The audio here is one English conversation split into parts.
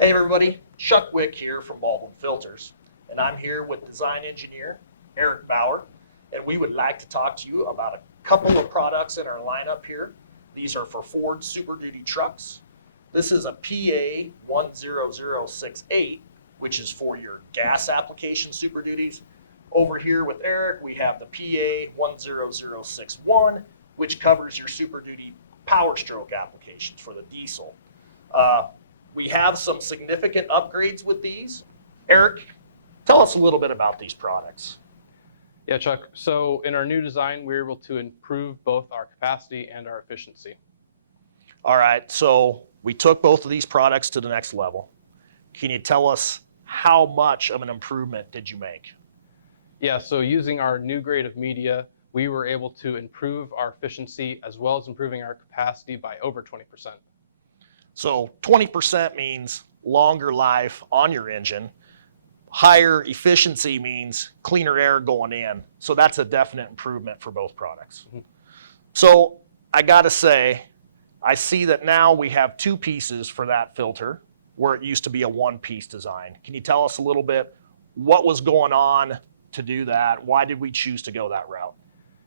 Hey everybody, Chuck Wick here from Baldwin Filters, and I'm here with design engineer Eric Bauer, and we would like to talk to you about a couple of products in our lineup here. These are for Ford Super Duty trucks. This is a PA10068, which is for your gas application Super Duties. Over here with Eric, we have the PA10061, which covers your Super Duty Power Stroke applications for the diesel. We have some significant upgrades with these. Eric, tell us a little bit about these products. Yeah, Chuck. So in our new design, we're able to improve both our capacity and our efficiency. All right, so we took both of these products to the next level. Can you tell us how much of an improvement did you make? Yeah, so using our new grade of media, we were able to improve our efficiency as well as improving our capacity by over 20%. So 20% means longer life on your engine. Higher efficiency means cleaner air going in. So that's a definite improvement for both products. So I gotta say, I see that now we have two pieces for that filter where it used to be a one-piece design. Can you tell us a little bit what was going on to do that? Why did we choose to go that route?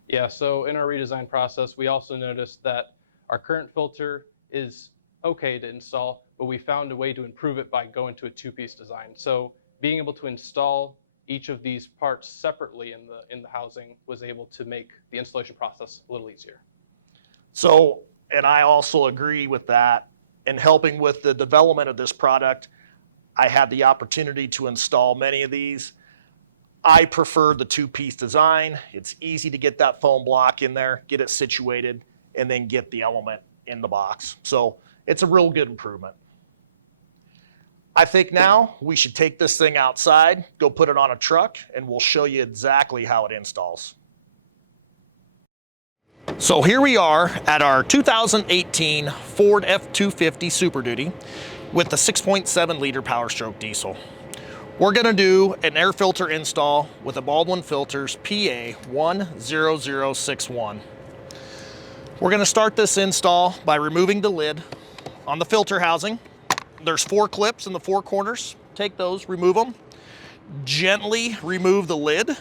Yeah, so in our redesign process, we also noticed that our current filter is okay to install, but we found a way to improve it by going to a two-piece design. So being able to install each of these parts separately in the housing was able to make the installation process a little easier. So, and I also agree with that. In helping with the development of this product, I had the opportunity to install many of these. I prefer the two-piece design. It's easy to get that foam block in there, get it situated, and then get the element in the box. So it's a real good improvement. I think now we should take this thing outside, go put it on a truck, and we'll show you exactly how it installs. So here we are at our 2018 Ford F-250 Super Duty with the 6.7 liter Power Stroke diesel. We're gonna do an air filter install with a Baldwin Filters PA10061. We're gonna start this install by removing the lid on the filter housing. There's 4 clips in the 4 corners. Take those, remove them. Gently remove the lid,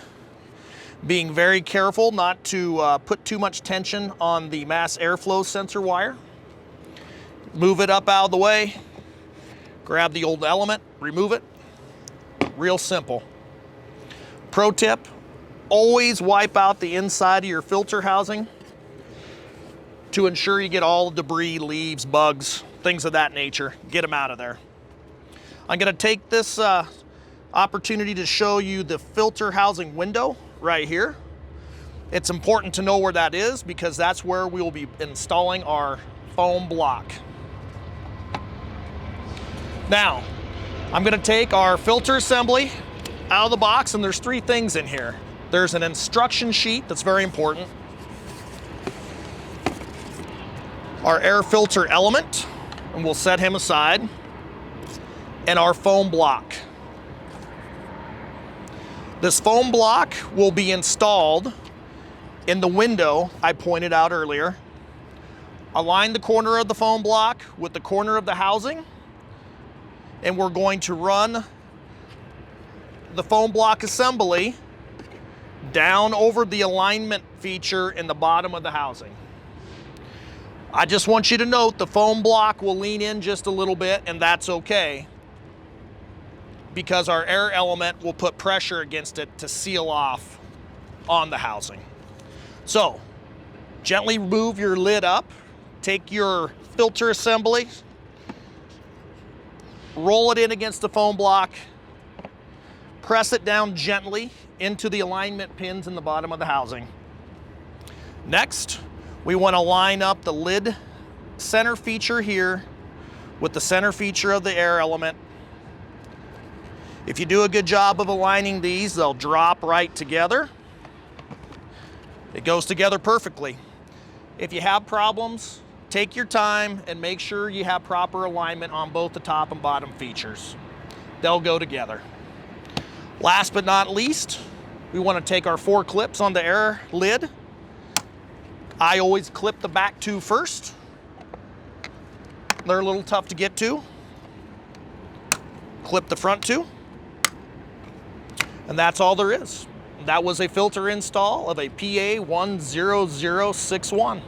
being very careful not to put too much tension on the mass airflow sensor wire. Move it up out of the way. Grab the old element, remove it. Real simple. Pro tip, always wipe out the inside of your filter housing to ensure you get all the debris, leaves, bugs, things of that nature. Get them out of there. I'm gonna take this opportunity to show you the filter housing window right here. It's important to know where that is because that's where we will be installing our foam block. Now, I'm gonna take our filter assembly out of the box, and there's 3 things in here. There's an instruction sheet that's very important. Our air filter element, and we'll set him aside, and our foam block. This foam block will be installed in the window I pointed out earlier. Align the corner of the foam block with the corner of the housing, and we're going to run the foam block assembly down over the alignment feature in the bottom of the housing. I just want you to note the foam block will lean in just a little bit, and that's okay because our air element will put pressure against it to seal off on the housing. So, gently move your lid up, take your filter assembly, roll it in against the foam block, press it down gently into the alignment pins in the bottom of the housing. Next, we want to line up the lid center feature here with the center feature of the air element. If you do a good job of aligning these, they'll drop right together. It goes together perfectly. If you have problems, take your time and make sure you have proper alignment on both the top and bottom features. They'll go together. Last but not least, we want to take our 4 clips on the air lid. I always clip the back 2 first. They're a little tough to get to. clip the front to. And that's all there is. That was a filter install of a PA10061.